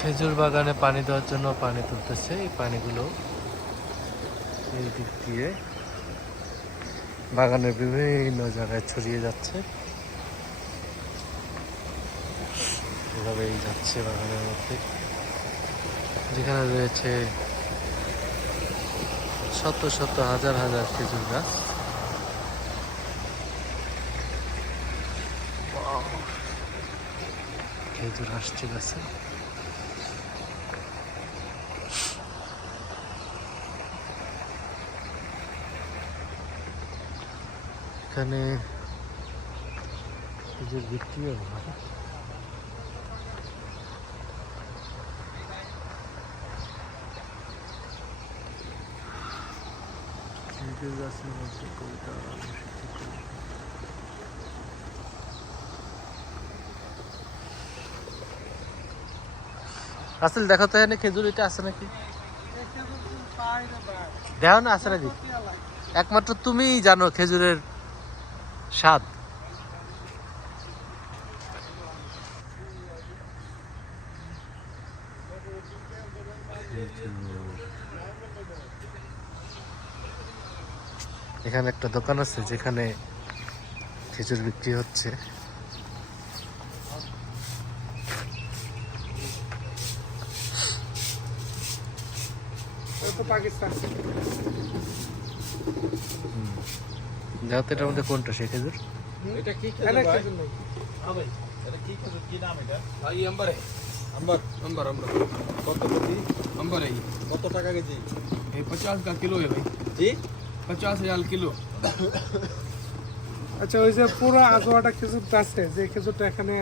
খেজুর বাগানে পানি দেওয়ার জন্য পানি তুলতেছে। এই পানিগুলো এই দিক দিয়ে বাগানের বিভিন্ন জায়গায় ছড়িয়ে যাচ্ছে। এভাবেই যাচ্ছে বাগানের মধ্যে। যেখানে রয়েছে শত শত হাজার হাজার খেজুর গাছ! খেজুর আসছে গাছে। এখানে হয় গাছের মধ্যে কবিতা আবৃত্তি দেখো তো এখানে খেজুর এটা আছে নাকি? দেখো না আছে নাকি? একমাত্র তুমিই জানো খেজুরের স্বাদ। এখানে একটা দোকান আছে যেখানে খেজুর বিক্রি হচ্ছে। পাকিস্তান। দেখো তো এটার মধ্যে কোনটা সে খেজুর এটা কি এনে খেজুর ভাই? খেজুর নেই। হ্যাঁ ভাই, এটা কি খেজুর? কি নাম এটা? ভাই अंबर है अंबर अंबर अंबर কত কেজি? अंबर है ये কত টাকা কেজি? ये पचास का किलो है भाई জি? पचास हजार किलो আচ্ছা ওই যে পুরো আজোয়াটা খেজুরটা আছে যে খেজুরটা এখানে